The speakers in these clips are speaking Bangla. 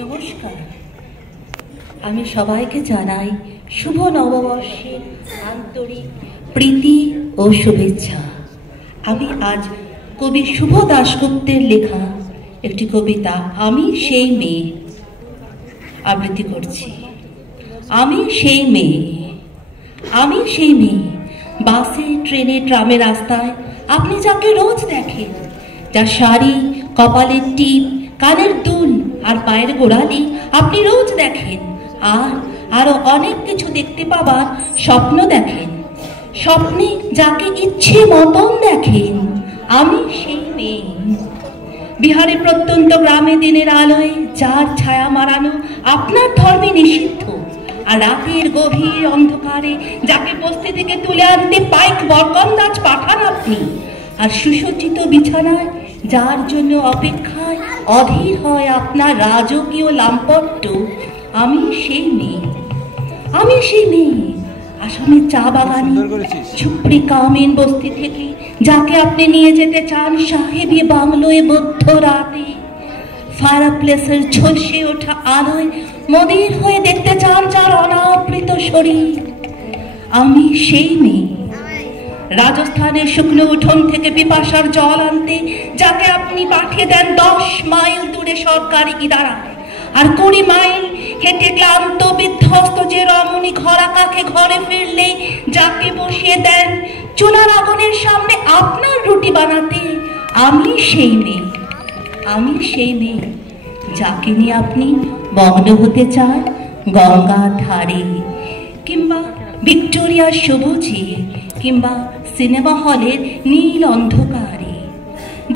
নমস্কার। আমি সবাইকে জানাই শুভ নববর্ষের আন্তরিক প্রীতি ও শুভেচ্ছা। আমি আজ কবি শুভ দাশগুপ্তের লেখা একটি কবিতা আমি সেই মেয়ে আবৃত্তি করছি। আমি সেই মেয়ে, আমি সেই মেয়ে, বাসে ট্রেনে ট্রামে রাস্তায় আপনি যাকে রোজ দেখেন, যার শাড়ি, কপালের টিপ, কানের দুল আর পায়ের গোড়ালি আপনি রোজ দেখেন, আর আরো অনেক কিছু দেখতে পাবার স্বপ্ন দেখেন। স্বপ্নে যাকে ইচ্ছে মতন দেখেন, আমি সেই মেয়ে। বিহারের প্রত্যন্ত গ্রামে দিনের আলোয় যার ছায়া মারানো আপনার ধর্মে নিষিদ্ধ, আর রাতের গভীর অন্ধকারে যাকে বস্তি থেকে তুলে আনতে পাইক বরকন্দাজ পাঠান আপনি, আর সুসজ্জিত বিছানায় যার জন্য অপেক্ষায় অধীর হয় আপনার রাজকীয় লাম্পট্য, আমি সেই মেয়ে। আমি সেই মেয়ে আসামের চা বাগানে ঝুপড়ি কামিন বস্তি থেকে যাকে আপনি নিয়ে যেতে চান সাহেবী বাংলোয় মধ্য রাতে, ফায়ার প্লেসের ঝলসে ওঠা আলোয় মদির হয়ে দেখতে চান যার অনাবৃত শরীর, আমি সেই মেয়ে। রাজস্থানের শুকনো উঠোন থেকে পিপাসার জল আনতে যাকে আপনি পাঠিয়ে দেন 10 মাইল দূরে সরকারি ইদারায়, আর 20 মাইল হেঁটে ক্লান্ত বিধ্বস্ত যে রমণী ঘরাকাকে ঘরে ফিরলে যাকে বসিয়ে দেন চুলার আগুনের সামনে আপনার রুটি বানাতে, আমি সেই মেয়ে। আমি সেই মেয়ে যাকে নিয়ে আপনি মগ্ন হতে চান গঙ্গার ধারে, কিংবা ভিক্টোরিয়ার সবুজে, কিংবা সিনেমা হলের নীল অন্ধকারে,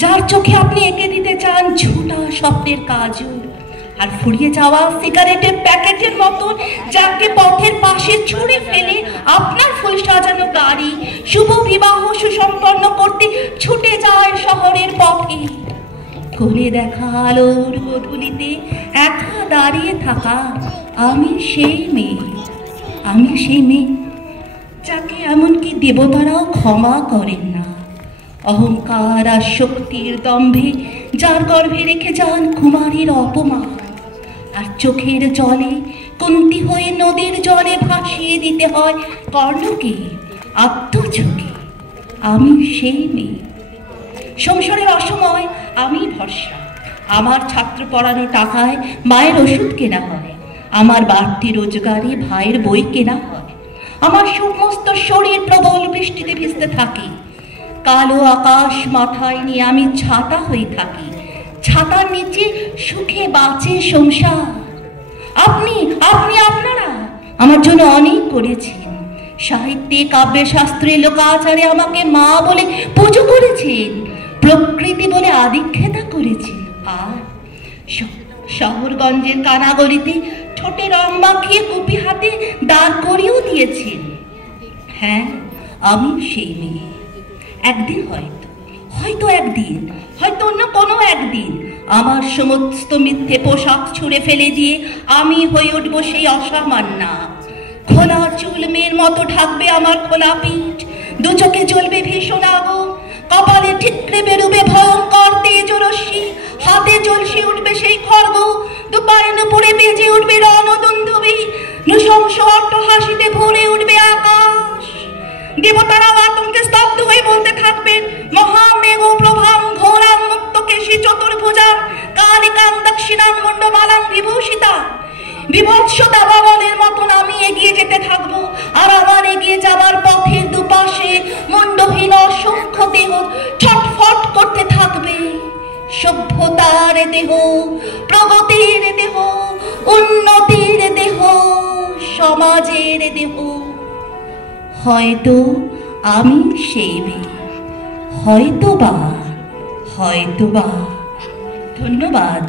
যার চোখে আপনি এঁকে দিতে চান ঝুটা স্বপ্নের কাজল, আর ফুরিয়ে যাওয়া সিগারেটের প্যাকেটের মতন যাকে পথের পাশে ছুঁড়ে ফেলে আপনার ফুল সাজানো গাড়ি শুভ বিবাহ সুসম্পন্ন করতে ছুটে যায় শহরের পথে। কোলে দেখা আলোর গধূলিতে একা দাঁড়িয়ে থাকা আমি সেই মেয়ে। আমি সেই মেয়ে যাকে এমনকি দেবতারাও ক্ষমা করেন না, অহংকার আর শক্তির দম্ভে যার গর্ভে রেখে যান কুমারীর অপমান, আর চোখের জলে কুন্তি হয়ে নদীর জলে ভাসিয়ে দিতে হয় কর্ণকে আত্মঝুঁকে, আমি সেই মেয়ে। সংসারের অসময় আমি ভরসা, আমার ছাত্র পড়ানো টাকায় মায়ের ওষুধ কেনা হয়, আমার বাড়তি রোজগারে ভাইয়ের বই কেনা হয়, আমার সমস্ত শরীর প্রবল বৃষ্টিতে ভিজতে থাকে, কালো আকাশ মাথায় নিয়ে আমি ছাতা হয়ে থাকি, ছাতার নিচে সুখে বাঁচে সংসার। আপনি আপনি আপনারা আমার জন্য অনেক করেছেন, সাহিত্যে কাব্যে শাস্ত্রে লোকাচারে আমাকে মা বলে পুজো করেছেন, প্রকৃতি বলে আদিক্ষেতা করেছেন, আর শহরগঞ্জের কানাগলিতে ঠোঁটে রং মাখিয়ে কুপি হাতে দাঁড় করিয়েও দিয়েছেন। হ্যাঁ, আমি সেই মেয়ে। একদিন হয়তো একদিন, হয়তো অন্য কোনো একদিন আমার সমস্ত মিথ্যে পোশাক ছুঁড়ে ফেলে দিয়ে আমি হয়ে উঠবো সেই অসামান্যা। খোলা চুল মেয়ের মতো ঢাকবে আমার খোলা পিঠ, দু চোখে জ্বলবে ভীষণ আগুন, কপালে ঠিকরে বেরোবে ভয়ঙ্কর তেজ রশ্মি, হাতে জ্বলসে উঠবে সেই খড়গ, দুপায়ের উপরে বেজে উঠবে রণদুন্দুভি, নৃশংস অট্টহাসিতে ভরে উঠবে আকাশ। দেবতারাও আতঙ্কে স্তব্ধ হয়ে বলতে থাকবেন মহামেঘ প্রভাং ঘোরাং মুক্ত কেশী চতুর্ভুজা কালিকাং দক্ষিণাং মুন্ডমালাং বিভূষিতা। বিভৎস দাবানলের মতন আমি এগিয়ে যেতে থাকবো, আর আমার এগিয়ে যাবার পথের দুপাশে মুন্ডহীন অসংখ্য দেহ ছটফট করতে থাকবে। সভ্যতার দেহ, প্রগতির দেহ, উন্নতির দেহ, সমাজের দেহ। হয়তো আমি সেই মেয়ে, হয়তোবা। ধন্যবাদ।